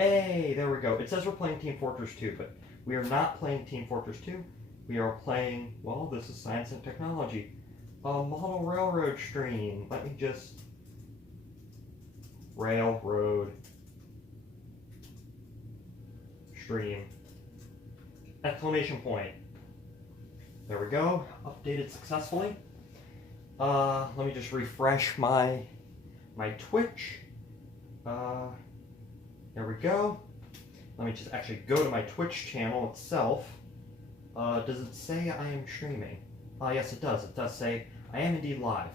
Hey, there we go. It says we're playing Team Fortress 2, but we are not playing Team Fortress 2. We are playing, well, this is science and technology. A model railroad stream. Let me just... Railroad stream. Exclamation point. There we go. Updated successfully. Let me just refresh my Twitch. There we go. Let me just actually go to my Twitch channel itself. Does it say I am streaming? Yes it does. It does say I am indeed live.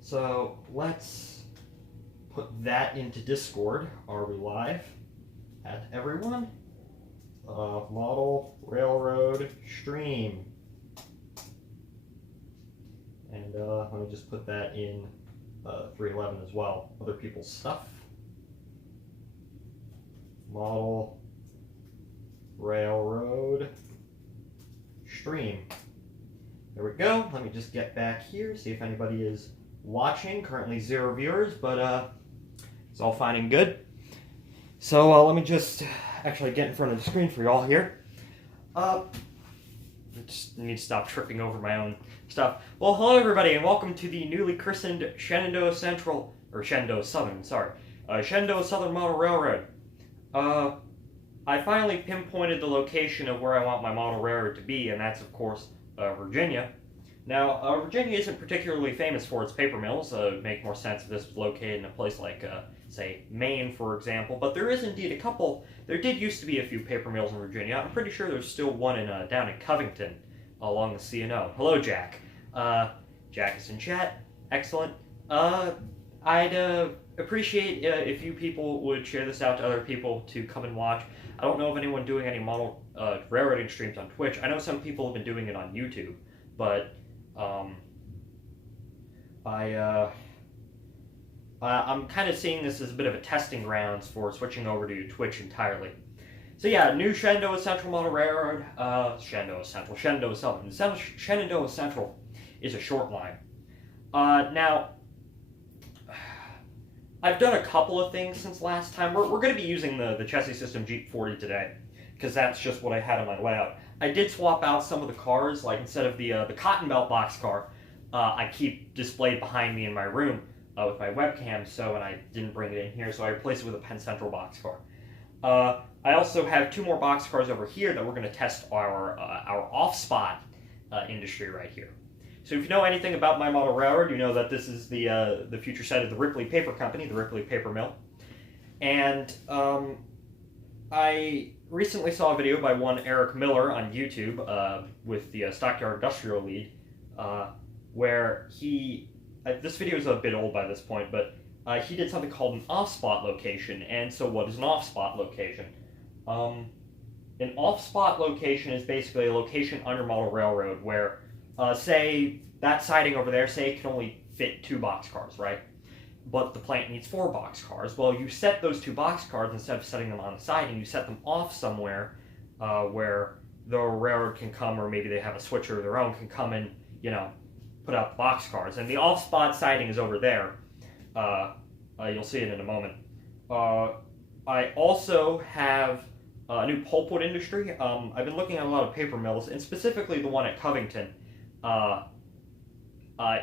So let's put that into Discord. Are we live? At everyone? Model railroad stream. And let me just put that in 311 as well. Other people's stuff. Model railroad stream. There we go. Let me just get back here, see if anybody is watching. Currently 0 viewers, but it's all fine and good. So let me just actually get in front of the screen for y'all here. I just need to stop tripping over my own stuff. Well, hello everybody, and welcome to the newly christened Shenandoah Central, or Shenandoah Southern, sorry. Shenandoah Southern Model Railroad. I finally pinpointed the location of where I want my model railroad to be, and that's, of course, Virginia. Now, Virginia isn't particularly famous for its paper mills. It would make more sense if this was located in a place like, say, Maine, for example. But there is indeed a couple. There did used to be a few paper mills in Virginia. I'm pretty sure there's still one in down in Covington along the C&O. Hello, Jack. Jack is in chat. Excellent. I'd appreciate if you people would share this out to other people to come and watch. I don't know of anyone doing any model railroading streams on Twitch. I know some people have been doing it on YouTube, but I'm kind of seeing this as a bit of a testing grounds for switching over to Twitch entirely. So yeah, new Shenandoah Central Model Railroad, Shenandoah Central, Shenandoah Southern. Shenandoah Central is a short line. Now, I've done a couple of things since last time. We're going to be using the chassis system Jeep 40 today, because that's just what I had on my layout. I did swap out some of the cars, like instead of the cotton belt boxcar, I keep displayed behind me in my room with my webcam, and I didn't bring it in here, so I replaced it with a Penn Central boxcar. I also have 2 more boxcars over here that we're going to test our off-spot industry right here. So if you know anything about my model railroad, you know that this is the future site of the Ripley Paper Company, the Ripley Paper Mill. And I recently saw a video by one Eric Miller on YouTube with the Stockyard Industrial Lead, where this video is a bit old by this point, but he did something called an off-spot location. And so what is an off-spot location? An off-spot location is basically a location on your model railroad where say that siding over there, say it can only fit 2 boxcars, right? But the plant needs 4 boxcars. Well, you set those 2 boxcars, instead of setting them on the siding, you set them off somewhere where the railroad can come, or maybe they have a switcher of their own, can come and, put out the boxcars. And the off-spot siding is over there. You'll see it in a moment. I also have a new pulpwood industry. I've been looking at a lot of paper mills, and specifically the one at Covington.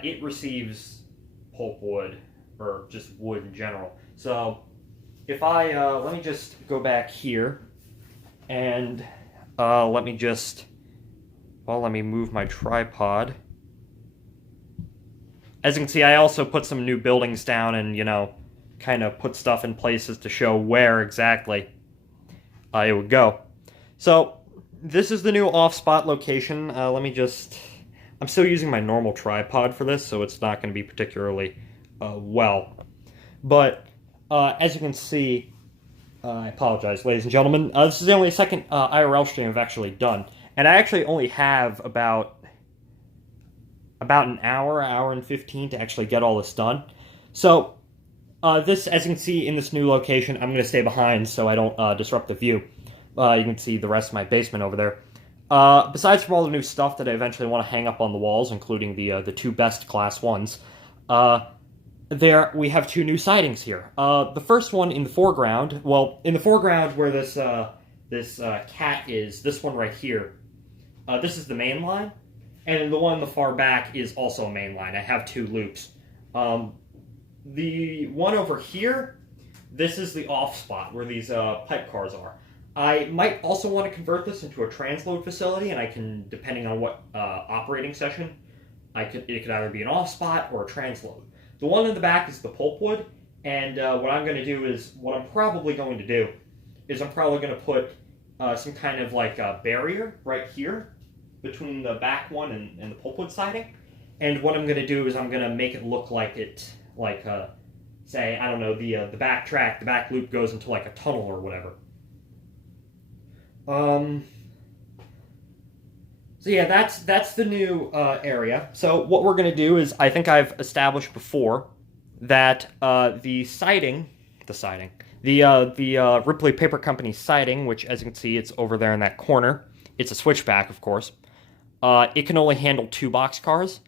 It receives pulpwood, or just wood in general. So if let me just go back here, and let me move my tripod. As you can see, I also put some new buildings down and, kind of put stuff in places to show where exactly it would go. So this is the new off-spot location. I'm still using my normal tripod for this, so it's not going to be particularly well. But as you can see, I apologize, ladies and gentlemen. This is the only second IRL stream I've actually done. And I actually only have about an hour and 15 to actually get all this done. So this, as you can see in this new location, I'm going to stay behind so I don't disrupt the view. You can see the rest of my basement over there. Besides from all the new stuff that I eventually want to hang up on the walls, including the 2 best Class 1s, there we have two new sidings here. The first one in the foreground, well, in the foreground where this cat is, this one right here, this is the main line, and the one in the far back is also a main line. I have two loops. The one over here, this is the off spot where these pipe cars are. I might also want to convert this into a transload facility, and I can, depending on what operating session, it could either be an off spot or a transload. The one in the back is the Pulpwood, and what I'm going to do is, what I'm probably going to do is I'm probably going to put some kind of like a barrier right here between the back one and the Pulpwood siding. And what I'm going to do is I'm going to make it look like it, like say, I don't know, the back track, the back loop goes into like a tunnel or whatever. So yeah, that's the new area. So what we're going to do is, I think I've established before that the Ripley Paper Company siding, which as you can see, it's over there in that corner. It's a switchback, of course. It can only handle 2 boxcars.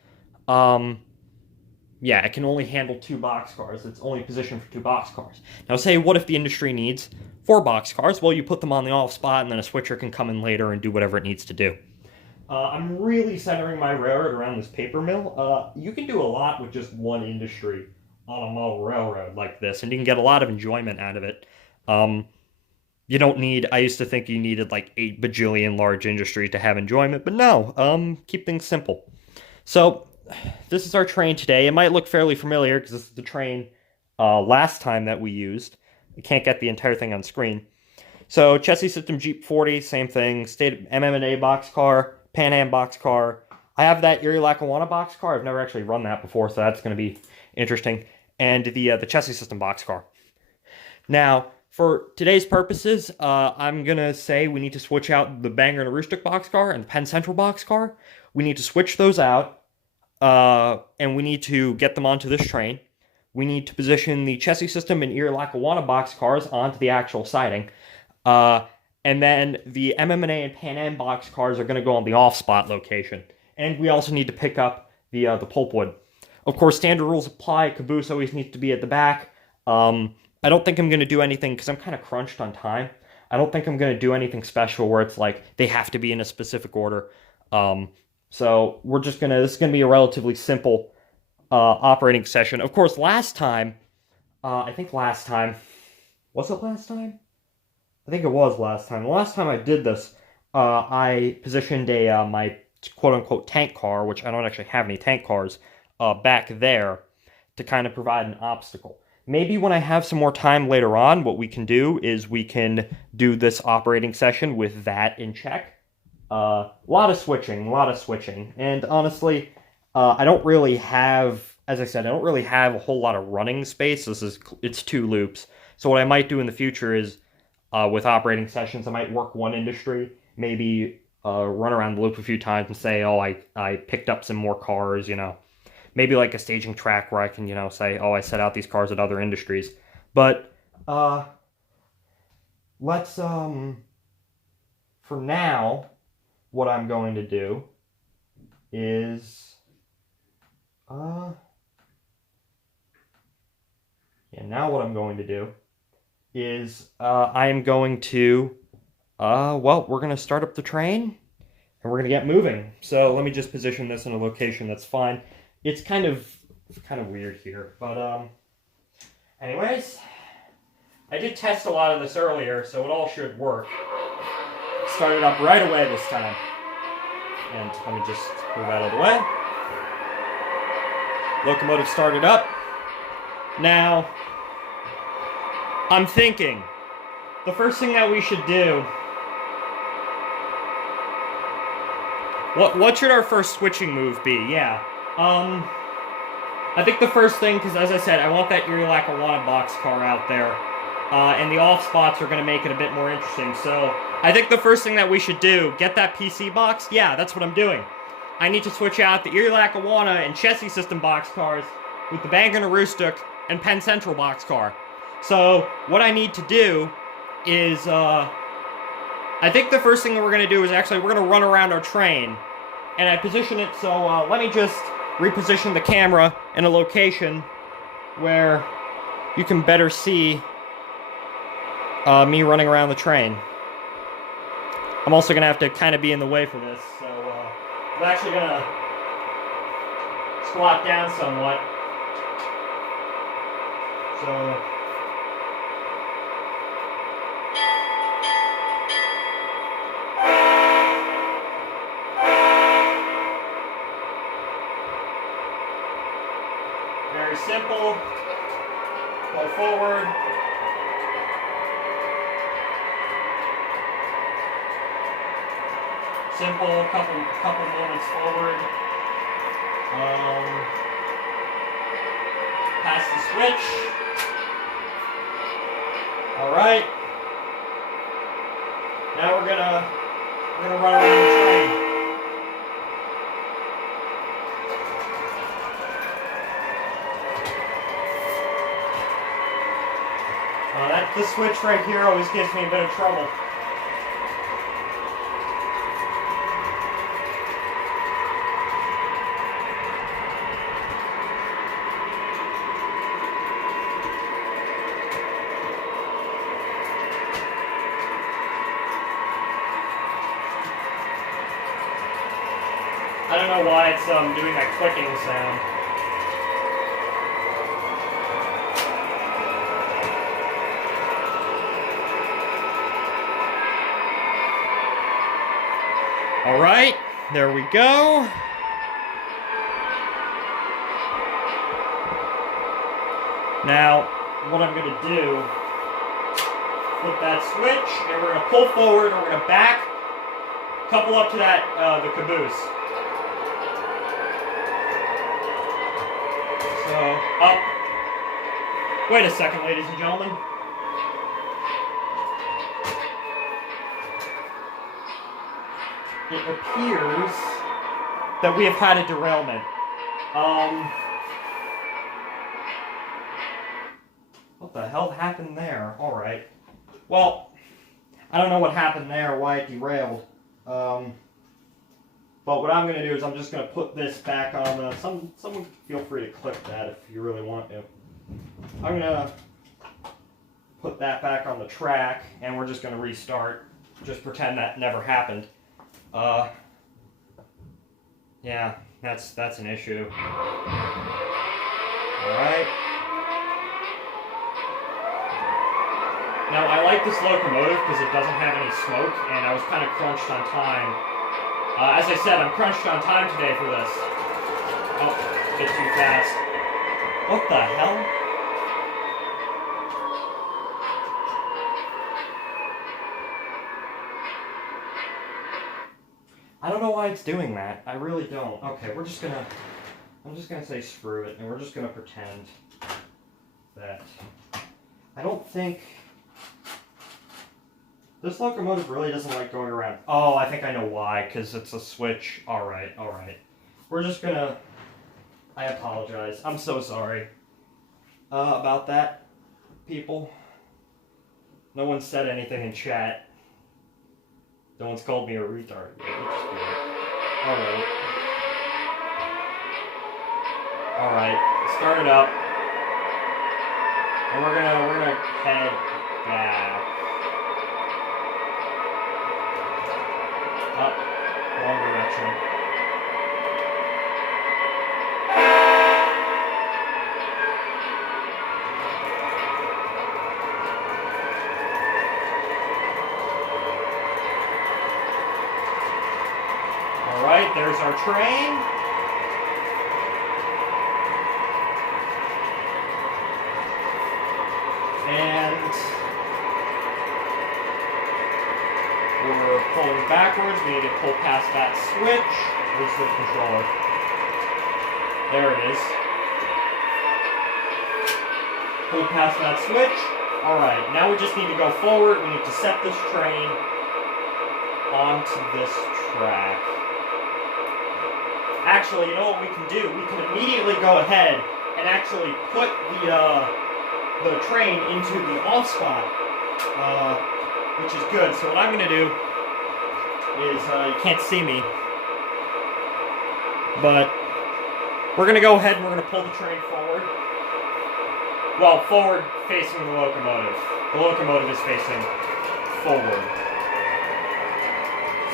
Yeah, it can only handle 2 boxcars. It's only positioned for 2 boxcars. Now say, what if the industry needs 4 boxcars? Well, you put them on the off spot, and then a switcher can come in later and do whatever it needs to do. I'm really centering my railroad around this paper mill. You can do a lot with just one industry on a model railroad like this, and you can get a lot of enjoyment out of it. You don't need, I used to think you needed like 8 bajillion large industries to have enjoyment, but no, keep things simple. So, this is our train today. It might look fairly familiar because this is the train last time that we used. I can't get the entire thing on screen. So, chassis system Jeep 40, same thing. State MM&A boxcar, Pan Am boxcar. I have that Erie Lackawanna boxcar. I've never actually run that before, so that's going to be interesting. And the chassis system boxcar. Now, for today's purposes, I'm going to say we need to switch out the Bangor and Aroostook boxcar and the Penn Central boxcar. We need to switch those out, and we need to get them onto this train. We need to position the chassis system and Erie Lackawanna boxcars onto the actual siding. And then the MMA and Pan Am boxcars are going to go on the off-spot location. And we also need to pick up the Pulpwood. Of course, standard rules apply. Caboose always needs to be at the back. I don't think I'm going to do anything, because I'm kind of crunched on time. I don't think I'm going to do anything special where it's like they have to be in a specific order. So we're just going to, this is going to be a relatively simple operating session. Of course, last time, was it last time? I think it was last time. The last time I did this, I positioned my quote-unquote tank car, which I don't actually have any tank cars, back there to kind of provide an obstacle. Maybe when I have some more time later on, what we can do is we can do this operating session with that in check. A lot of switching. And honestly, I don't really have, as I said, I don't really have a whole lot of running space. It's 2 loops. So what I might do in the future is, with operating sessions, I might work one industry, maybe run around the loop a few times and say, oh, I picked up some more cars, Maybe like a staging track where I can, say, oh, I set out these cars at other industries. But let's, for now, what I'm going to do is, I am going to, we're going to start up the train, and we're going to get moving. So let me just position this in a location that's fine. It's kind of weird here, but, anyways, I did test a lot of this earlier, so it all should work. Started up right away this time. And let me just move out of the way. Locomotive started up. Now, I'm thinking, the first thing that we should do, what should our first switching move be? Yeah. I think the first thing, because as I said, I want that Erie Lackawanna boxcar out there, and the off spots are going to make it a bit more interesting. So I think the first thing that we should do, get that PC box. Yeah, that's what I'm doing. I need to switch out the Erie Lackawanna and chassis system boxcars with the Bangor and Aroostook and Penn Central boxcar. So what I need to do is, I think the first thing that we're going to do is actually we're going to run around our train, and I position it so, let me just reposition the camera in a location where you can better see me running around the train. I'm also going to have to kind of be in the way for this, so I'm actually going to squat down somewhat. So very simple. Go forward. Simple, couple moments forward. Pass the switch. All right. Now we're gonna run around the train. This switch right here always gives me a bit of trouble. I don't know why it's doing that clicking sound. All right, there we go. Now, what I'm going to do, flip that switch, and we're going to pull forward, and we're going to back, couple up to that, the caboose. So, up. Wait a second, ladies and gentlemen. It appears that we have had a derailment. What the hell happened there? Alright. Well, I don't know what happened there, why it derailed. But what I'm going to do is I'm just going to put this back on the... Someone feel free to click that if you really want to. I'm going to put that back on the track, and we're just going to restart. Just pretend that never happened. Yeah, that's an issue. Alright. Now, I like this locomotive because it doesn't have any smoke, and I was kind of crunched on time. As I said, I'm crunched on time today for this. Oh, a bit too fast. What the hell? I don't know why it's doing that. I really don't. Okay, I'm just gonna say screw it, and we're just gonna pretend that I don't think this locomotive really doesn't like going around. Oh, I think I know why, because it's a switch. Alright. We're just gonna... I apologize. I'm so sorry about that, people. No one said anything in chat. No one's called me a retard yet, which is good. Alright, start it up. And we're gonna head back. Up, wrong direction. Alright, there's our train. And we're pulling backwards. We need to pull past that switch. Where's the controller? There it is. Pull past that switch. Alright, now we just need to go forward. We need to set this train onto this track. Actually, you know what we can do? We can immediately go ahead and actually put the train into the off spot, which is good. So what I'm going to do is, you can't see me, but we're going to go ahead and we're going to pull the train forward. well, forward facing the locomotive. The locomotive is facing forward.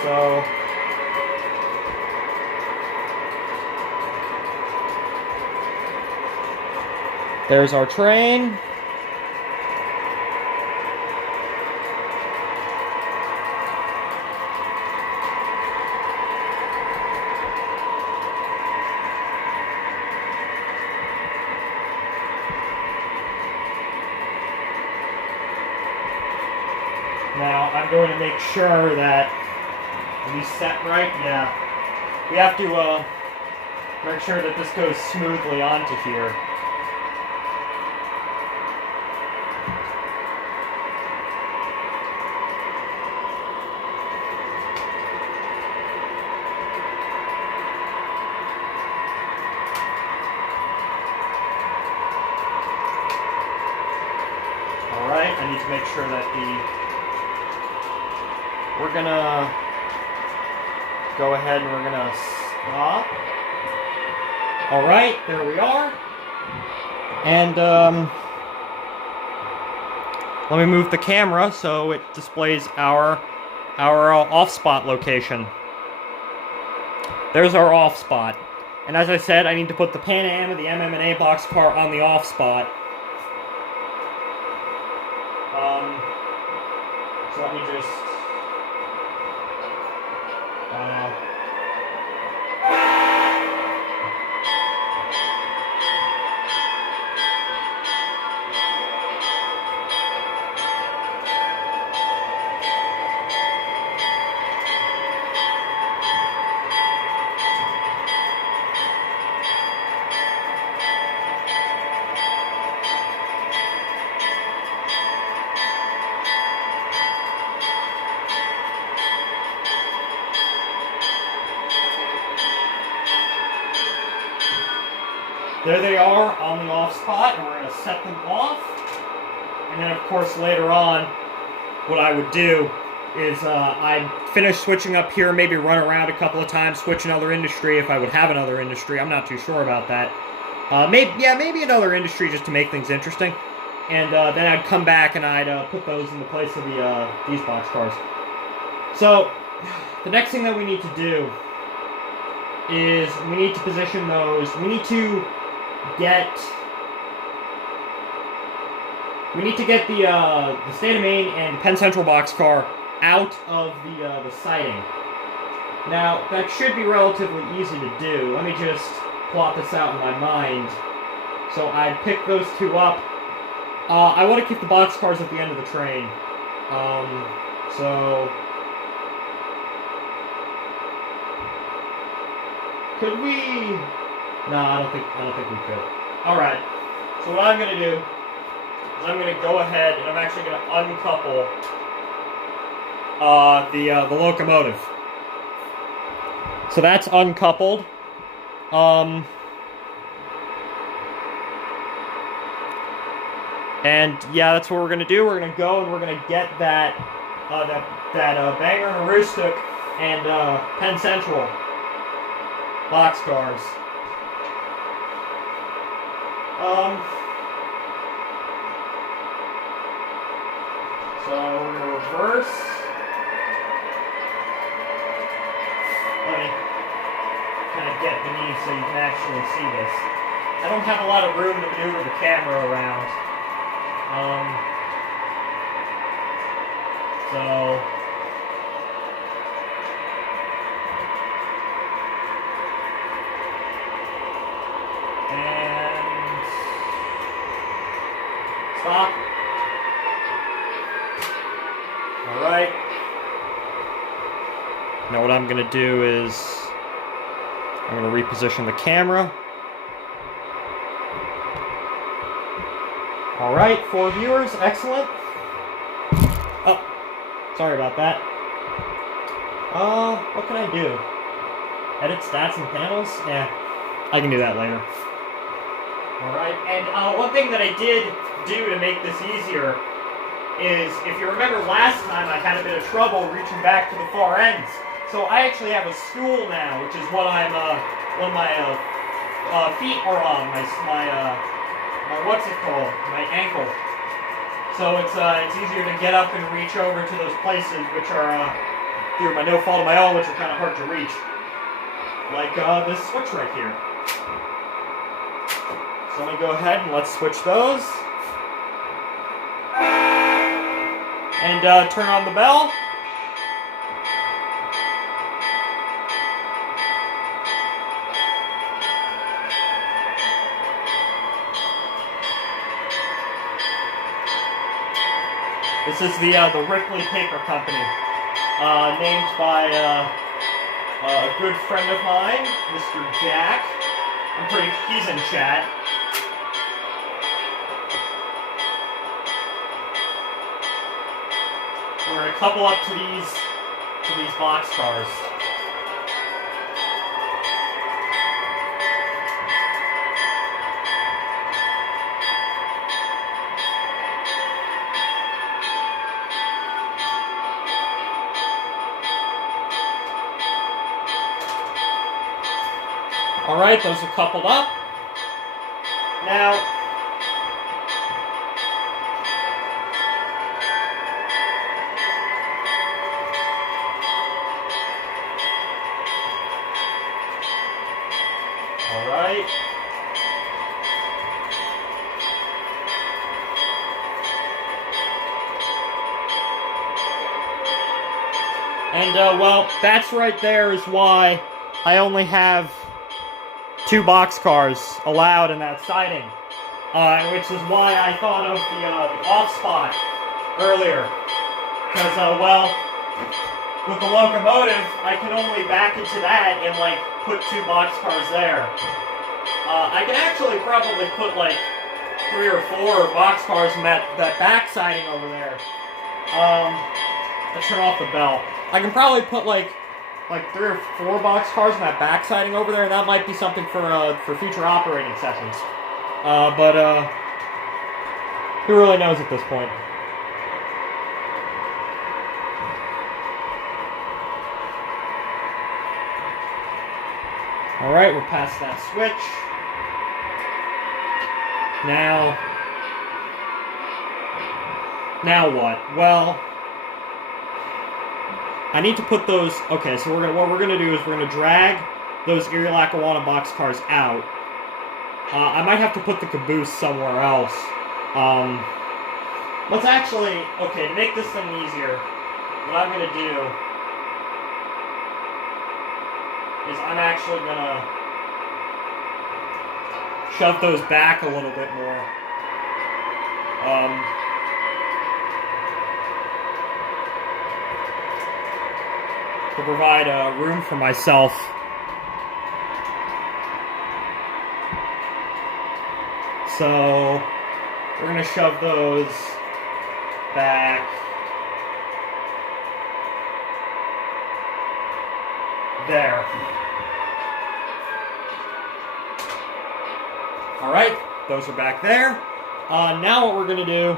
So, there's our train. Now, I'm going to make sure that we set right. Yeah. We have to make sure that this goes smoothly onto here. Alright, I need to make sure that we're gonna go ahead and we're gonna stop. Alright, there we are. And let me move the camera so it displays our off spot location. There's our off spot. And as I said, I need to put the Pan Am and the MM&A boxcar on the off spot. So let me just there they are on the off spot, and we're going to set them off. And then, of course, later on, what I would do is I'd finish switching up here, maybe run around a couple of times, switch another industry if I would have another industry. I'm not too sure about that. Maybe another industry just to make things interesting. And then I'd come back and I'd put those in the place of these boxcars. So, the next thing that we need to do is we need to position those. We need to get the State of Maine and Penn Central boxcar out of the siding. Now, that should be relatively easy to do. Let me just plot this out in my mind. So I'd pick those two up. I want to keep the boxcars at the end of the train. So could we? No, I don't think we could. All right. So what I'm going to do is I'm going to go ahead and I'm actually going to uncouple the locomotive. So that's uncoupled. And yeah, that's what we're going to do. We're going to go and we're going to get that Banger and Aroostook and Penn Central boxcars. So we're going to reverse. Let me kind of get beneath so you can actually see this. I don't have a lot of room to maneuver the camera around. So and stop. All right. Now what I'm going to do is I'm going to reposition the camera. All right, 4 viewers, excellent. Oh, sorry about that. What can I do? Edit stats and panels? Yeah, I can do that later. All right, and one thing that I did do to make this easier is, if you remember last time, I had a bit of trouble reaching back to the far ends. So I actually have a stool now, which is what I'm, what my feet are on, my what's it called? My ankle. So it's easier to get up and reach over to those places which are, through my no fault of my own, which are kind of hard to reach. Like this switch right here. So let me go ahead and let's switch those. And turn on the bell. This is the Ripley Paper Company, named by a good friend of mine, Mr. Jack. He's in chat. We're gonna couple up to these boxcars. Alright, those are coupled up. Now, alright. And, well, that's right there is why I only have 2 boxcars allowed in that siding, which is why I thought of the off spot earlier. Because, well, with the locomotive, I can only back into that and, like, put 2 boxcars there. I can actually probably put, like, 3 or 4 boxcars in that back siding over there. Let's turn off the bell. I can probably put, like 3 or 4 boxcars in that back siding over there, and that might be something for future operating sessions. But who really knows at this point? Alright, we're past that switch. Now what? Well, I need to put those. Okay, so what we're gonna do is we're gonna drag those Erie Lackawanna boxcars out. I might have to put the caboose somewhere else. Let's actually, okay, to make this thing easier, what I'm gonna do is I'm actually gonna shove those back a little bit more. To provide room for myself. So we're gonna shove those back there. Alright, those are back there. Now what we're gonna do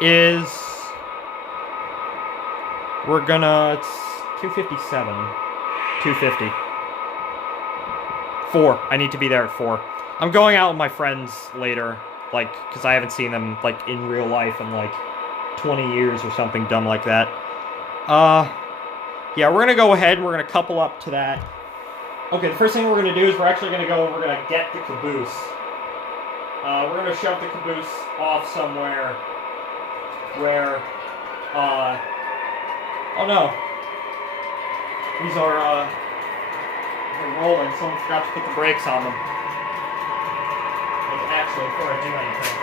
is we're gonna, it's 2:57, 2:50, 4, I need to be there at 4. I'm going out with my friends later, like, because I haven't seen them, like, in real life in, like, 20 years or something dumb like that. Yeah, we're gonna go ahead and we're gonna couple up to that. Okay, the first thing we're gonna do is we're actually gonna go and we're gonna get the caboose. We're gonna shove the caboose off somewhere where, oh no. These are, they're rolling. Someone forgot to put the brakes on them. Like, actually, before I do anything.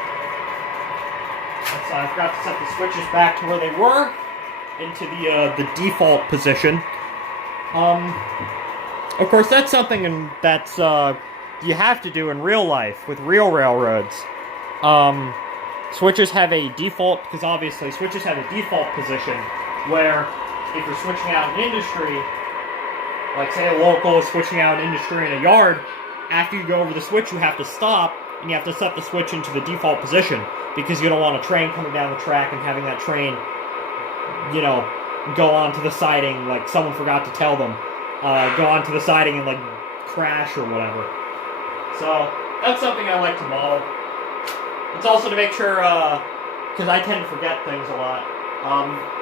So I forgot to set the switches back to where they were, into the default position. Of course, that's something that's, you have to do in real life, with real railroads. Switches have a default, because obviously switches have a default position, where if you're switching out an industry, like say a local is switching out an industry in a yard, after you go over the switch you have to stop, and you have to set the switch into the default position, because you don't want a train coming down the track and having that train, you know, go onto the siding, like someone forgot to tell them, go onto the siding and like crash or whatever. So, that's something I like to model. It's also to make sure, because I tend to forget things a lot.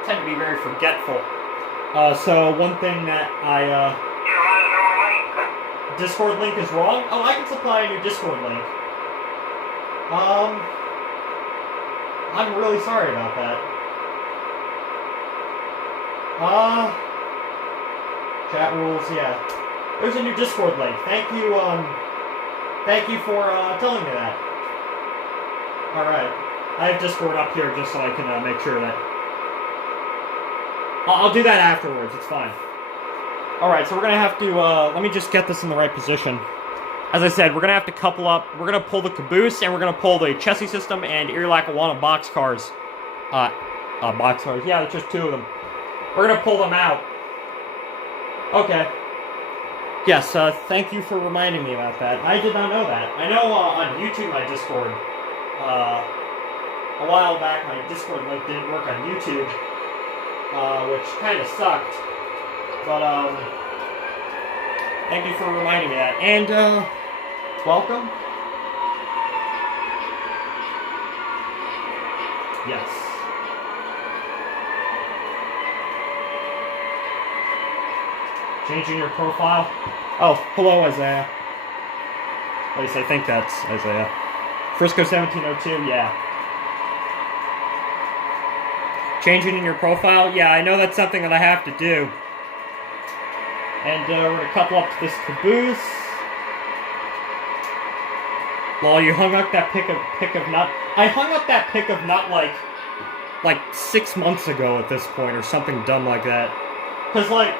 Tend to be very forgetful. So one thing that Discord link is wrong. Oh, I can supply a new Discord link. I'm really sorry about that. Chat rules, yeah. There's a new Discord link. Thank you for telling me that. Alright. I have Discord up here just so I can make sure that... I'll do that afterwards, it's fine. Alright, so we're gonna have to, let me just get this in the right position. As I said, we're gonna have to couple up, we're gonna pull the caboose, and we're gonna pull the chassis system and Lackawanna boxcars. Boxcars, yeah, it's just two of them. We're gonna pull them out. Okay. Yes, thank you for reminding me about that. I did not know that. I know on YouTube my Discord, a while back my Discord link didn't work on YouTube, which kind of sucked. But, thank you for reminding me that. And, welcome. Yes. Changing your profile. Oh, hello, Isaiah. At least I think that's Isaiah. Frisco 1702, yeah. Changing in your profile? Yeah, I know that's something that I have to do. And we're going to couple up to this caboose. Well, you hung up that pick of nut. I hung up that pick of nut like 6 months ago at this point, or something dumb like that. Because, like,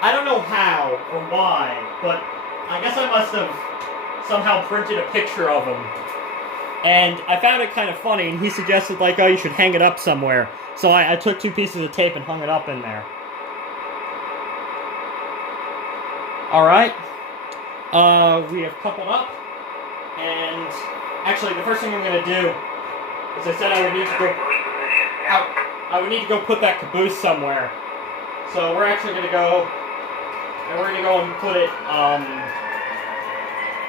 I don't know how or why, but I guess I must have somehow printed a picture of him. And I found it kind of funny, and he suggested, like, oh, you should hang it up somewhere. So I took 2 pieces of tape and hung it up in there. Alright. We have coupled up. And actually, the first thing I'm going to do is I said I would need to go out. I would need to go put that caboose somewhere. So we're actually going to go, and we're going to go and put it,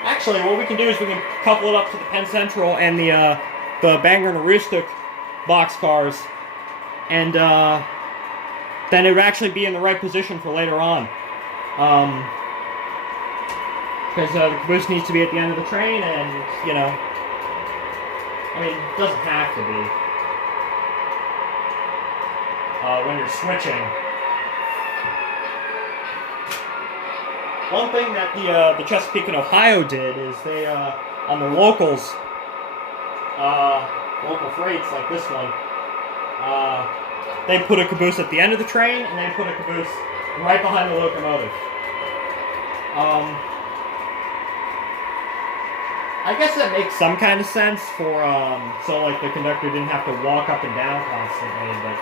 actually, what we can do is we can couple it up to the Penn Central and the Bangor and Aroostook boxcars, and then it would actually be in the right position for later on. Because the caboose needs to be at the end of the train, and, you know, I mean, it doesn't have to be. When you're switching. One thing that the Chesapeake and Ohio did is they, on their locals, local freights like this one, they put a caboose at the end of the train, and they put a caboose right behind the locomotive. I guess that makes some kind of sense for, so like the conductor didn't have to walk up and down constantly, but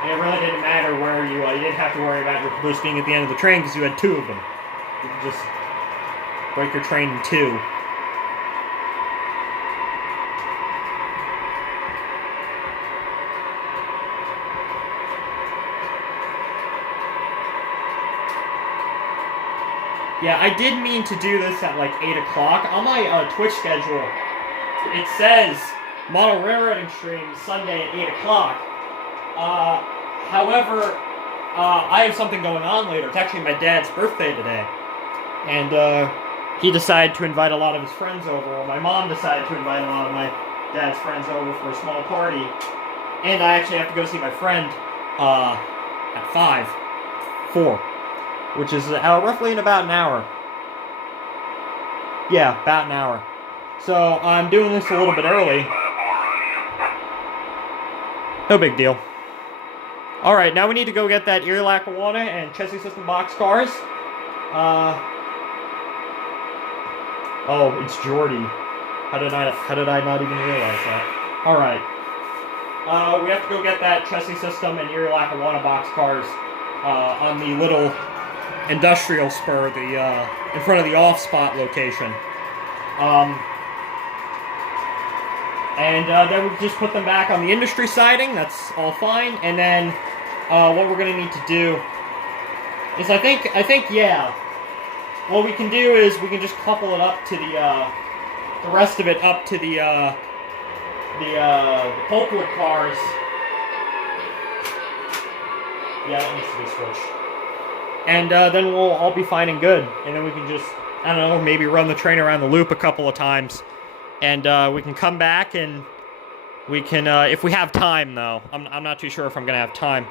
it really didn't matter where you didn't have to worry about your caboose being at the end of the train because you had 2 of them. You could just break your train in 2. Yeah, I did mean to do this at like 8 o'clock. On my Twitch schedule, it says model railroading stream Sunday at 8 o'clock. However, I have something going on later. It's actually my dad's birthday today. And he decided to invite a lot of his friends over. Or my mom decided to invite a lot of my dad's friends over for a small party. And I actually have to go see my friend at 4. Which is roughly in about an hour. Yeah, about an hour. So I'm doing this a little bit early. No big deal. Alright, now we need to go get that Erie Lackawanna and chassis system boxcars. Oh, it's Jordy. How did I not even realize that? Alright. We have to go get that chassis system and Erie Lackawanna boxcars on the little industrial spur, in front of the off-spot location. And then we just put them back on the industry siding. That's all fine. And then what we're going to need to do is, I think, yeah. What we can do is we can just couple it up to the the rest of it up to the Pulpwood cars. Yeah, that needs to be switched. And then we'll all be fine and good. And then we can just, I don't know, maybe run the train around the loop a couple of times. And we can come back and we can, if we have time though, I'm not too sure if I'm going to have time.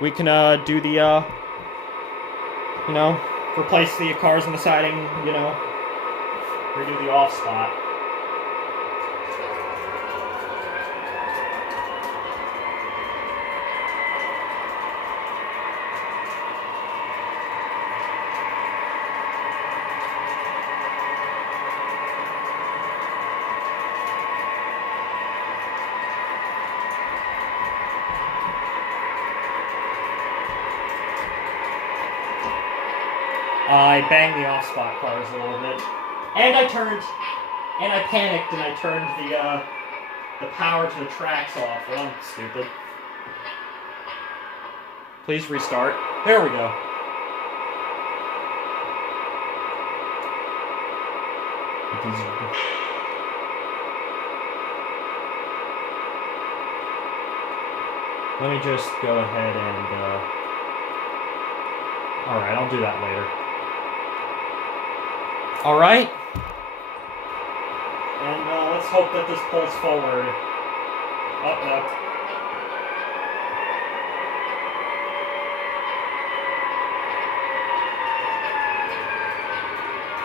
We can do the, you know, replace the cars on the siding, you know, redo the off spot. I banged the off-spot cars a little bit, and I panicked, and I turned the power to the tracks off. Well, I'm stupid. Please restart. There we go. Let me just go ahead and, alright, I'll do that later. Alright. And let's hope that this pulls forward. Oh, no.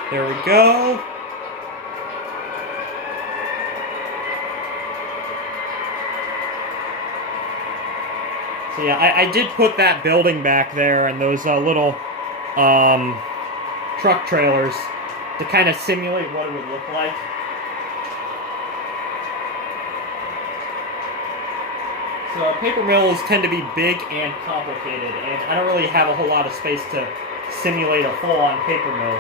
There we go. So yeah, I did put that building back there and those little truck trailers to kind of simulate what it would look like. So paper mills tend to be big and complicated, and I don't really have a whole lot of space to simulate a full-on paper mill.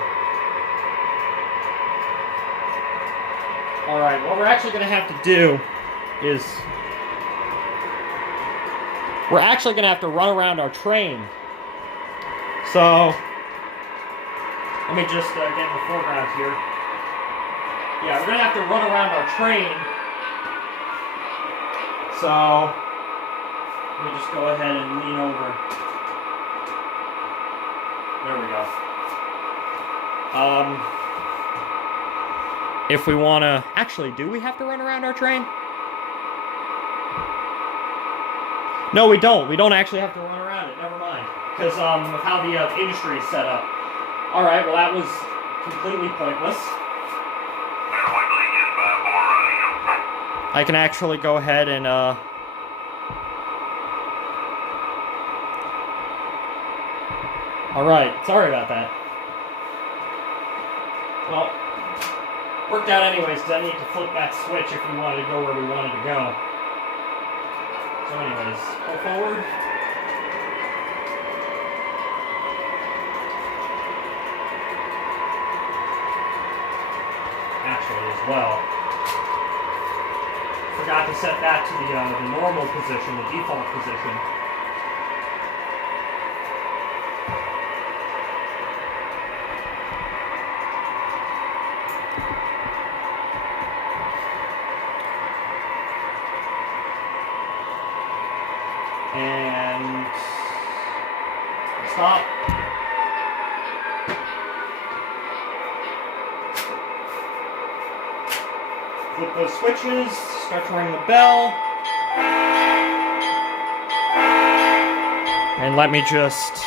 Alright, what we're actually going to have to do is we're actually going to have to run around our train. So let me just get in the foreground here. Yeah, we're going to have to run around our train. So let me just go ahead and lean over. There we go. If we want to... Actually, do we have to run around our train? No, we don't. We don't actually have to run around it. Never mind. Because of how the industry is set up. Alright, well that was completely pointless. I can actually go ahead and, Alright, sorry about that. Well, worked out anyways, because I need to flip that switch if we wanted to go where we wanted to go. So anyways, go forward. Actually, as well. Forgot to set that to the normal position, the default position. And stop. Flip those switches, start to ring the bell. And let me just...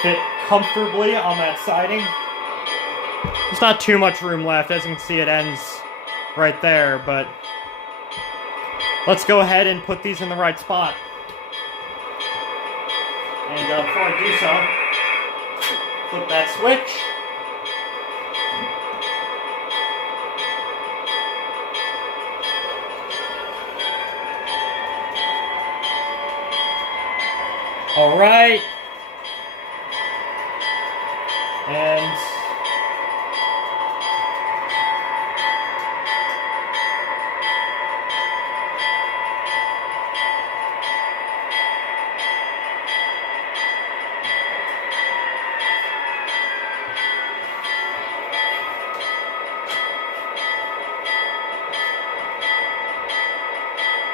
fit comfortably on that siding. There's not too much room left. As you can see, it ends right there, but let's go ahead and put these in the right spot. And before I do so, flip that switch. All right. And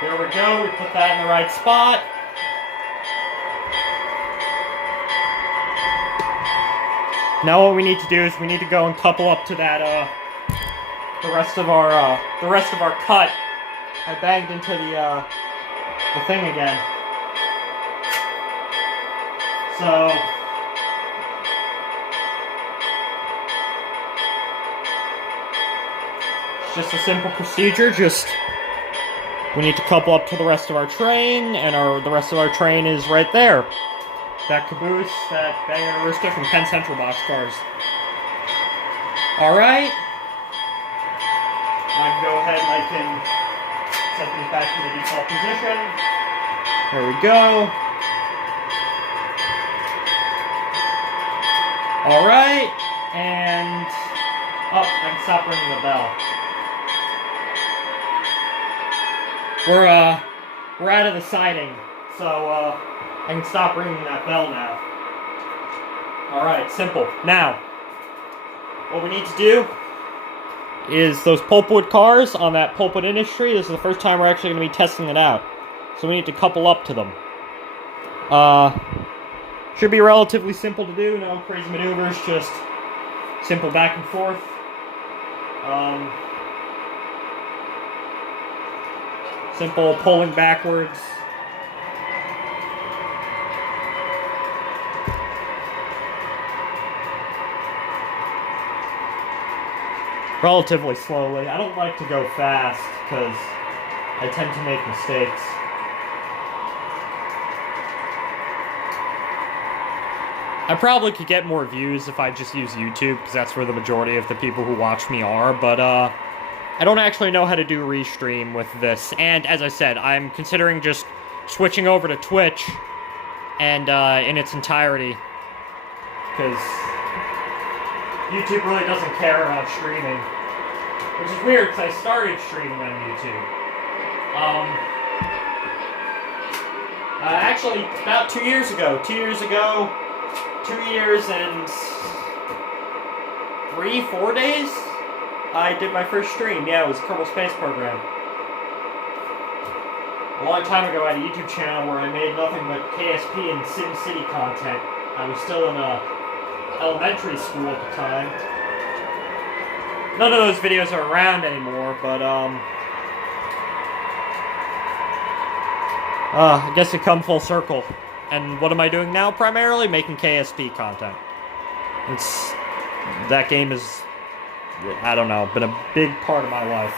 there we go, we put that in the right spot. Now what we need to do is we need to go and couple up to that the rest of our cut. I banged into the thing again. So it's just a simple procedure, we need to couple up to the rest of our train, and the rest of our train is right there. That caboose, that Bang & Aroosta from Penn Central boxcars. Alright. I can go ahead and I can set these back to the default position. There we go. Alright. And I can stop ringing the bell. We're out of the siding, so I can stop ringing that bell now. Alright, simple. Now, what we need to do is those Pulpwood cars on that Pulpwood Industry, this is the first time we're actually going to be testing it out. So we need to couple up to them. Should be relatively simple to do, no crazy maneuvers, just simple back and forth. Simple pulling backwards. Relatively slowly. I don't like to go fast because I tend to make mistakes. I probably could get more views if I just use YouTube, because that's where the majority of the people who watch me are, but I don't actually know how to do restream with this, and as I said, I'm considering just switching over to Twitch and in its entirety, because YouTube really doesn't care about streaming, which is weird because I started streaming on YouTube. Actually, about 2 years ago, 2 years and 3-4 days, I did my first stream. Yeah, it was Kerbal Space Program. A long time ago, I had a YouTube channel where I made nothing but KSP and SimCity content. I was still in elementary school at the time. None of those videos are around anymore, but I guess it come full circle. And what am I doing now? Primarily making KSP content. That game is, I don't know, been a big part of my life.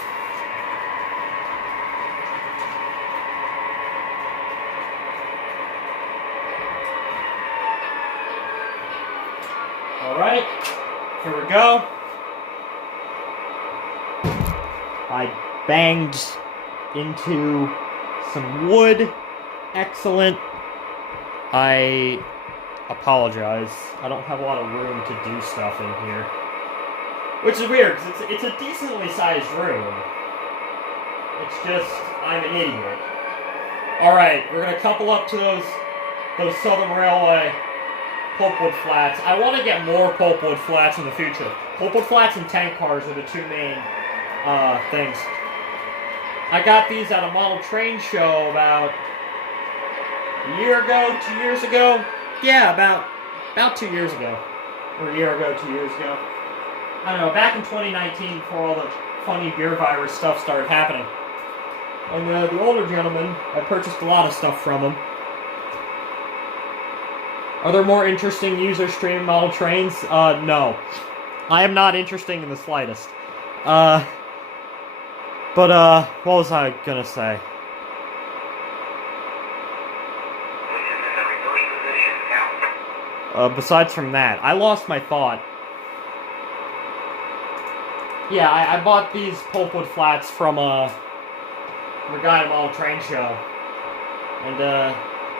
Alright, here we go. I banged into some wood. Excellent. I apologize. I don't have a lot of room to do stuff in here. Which is weird, because it's a decently sized room. It's just, I'm an idiot. Alright, we're going to couple up to those Southern Railway Pulpwood flats. I want to get more Pulpwood flats in the future. Pulpwood flats and tank cars are the two main things. I got these at a model train show about a year ago, 2 years ago. Yeah, about 2 years ago. Or a year ago, 2 years ago. I don't know, back in 2019, before all the funny beer virus stuff started happening. And the older gentleman, I purchased a lot of stuff from him. Are there more interesting user stream model trains? No. I am not interesting in the slightest. But what was I gonna say? besides from that, I lost my thought. Yeah, I bought these pulpwood flats from a guy at a train show. And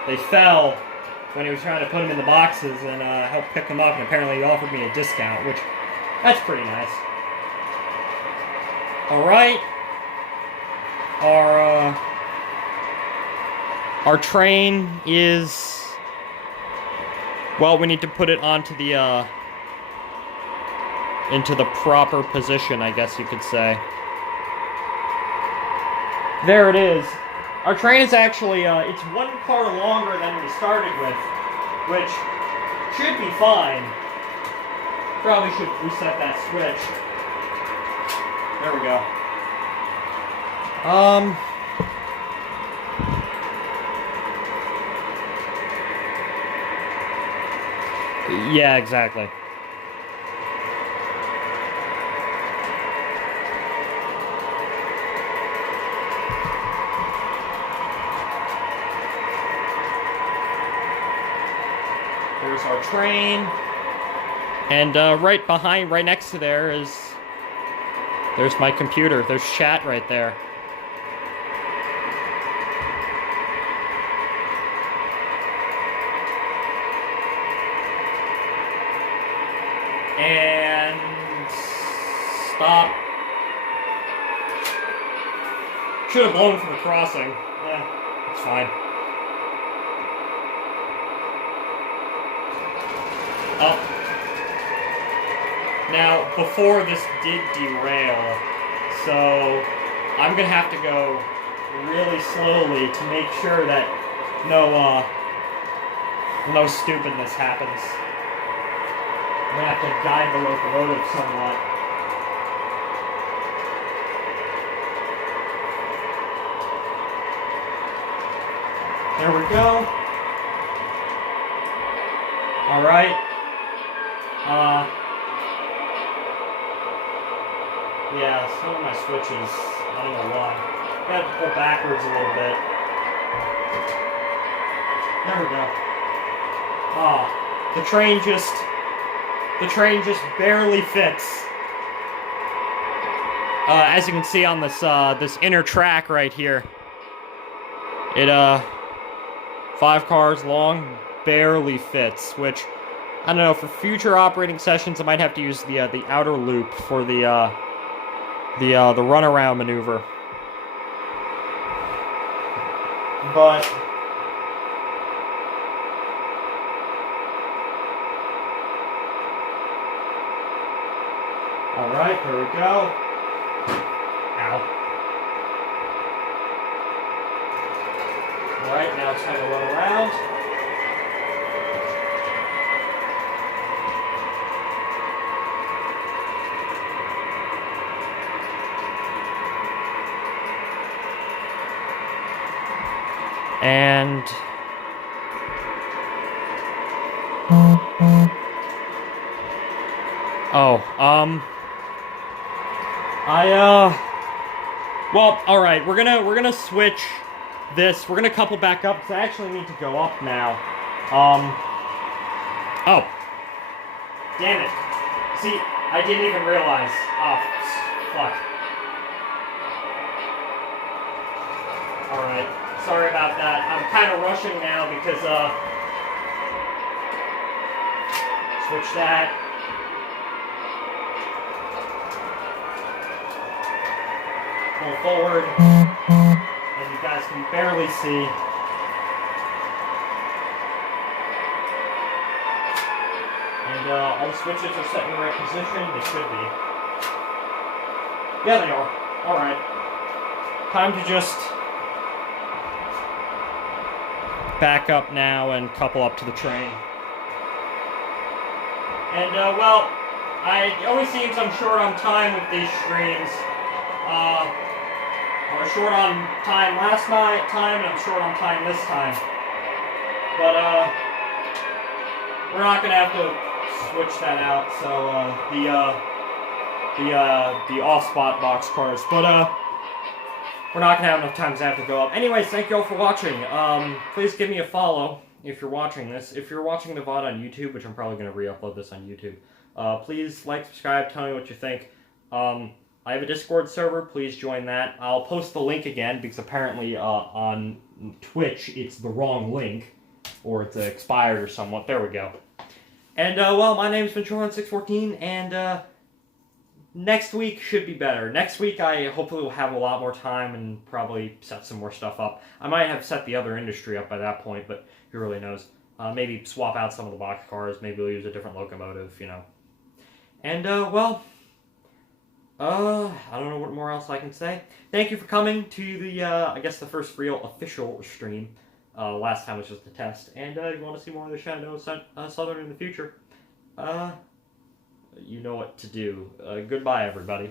they fell when he was trying to put them in the boxes and help pick them up, and apparently he offered me a discount, which, that's pretty nice. Alright. Our train is... Well, we need to put it onto the, into the proper position, I guess you could say. There it is. Our train is actually, it's one car longer than we started with, which should be fine. Probably should reset that switch. There we go. Yeah, exactly. There's our train. And right next to there's my computer. There's chat right there. And stop. Should have blown from the crossing. Yeah, it's fine. Up. Now, before this did derail, so I'm gonna have to go really slowly to make sure that no stupidness happens. I'm gonna have to guide the locomotive somewhat. There we go. Alright. Yeah, some of my switches, I don't know why. I gotta pull backwards a little bit. There we go. The train just barely fits. As you can see on this, this inner track right here. It, 5 cars long, barely fits, which, I don't know, for future operating sessions, I might have to use the outer loop for the runaround maneuver. But alright, there we go. Ow. Alright, now it's time to run around. And well, all right, we're gonna switch this. We're gonna couple back up because I actually need to go up now. Oh, damn it! See, I didn't even realize. Oh, fuck. All right. Sorry about that. I'm kind of rushing now because, switch that. Pull forward. And you guys can barely see. And, all the switches are set in the right position. They should be. Yeah, they are. Alright. Time to just back up now and couple up to the train. And, well, it always seems I'm short on time with these streams. I was short on time last time, and I'm short on time this time. But, we're not gonna have to switch that out, so, the off-spot box cars. But, we're not gonna have enough time to have to go up. Anyways, thank you all for watching. Please give me a follow, if you're watching this, if you're watching the VOD on YouTube, which I'm probably going to re-upload this on YouTube, please like, subscribe, tell me what you think. I have a Discord server, please join that. I'll post the link again, because apparently on Twitch it's the wrong link, or it's expired or somewhat. There we go. And, well, my name's Ventureland614, and, next week should be better. Next week I hopefully will have a lot more time and probably set some more stuff up. I might have set the other industry up by that point, but who really knows. Maybe swap out some of the box cars, maybe we'll use a different locomotive, you know. And, well, I don't know what more else I can say. Thank you for coming to the, I guess the first real official stream. Last time was just a test. And, if you want to see more of the Shenandoah Southern in the future, you know what to do. Goodbye, everybody.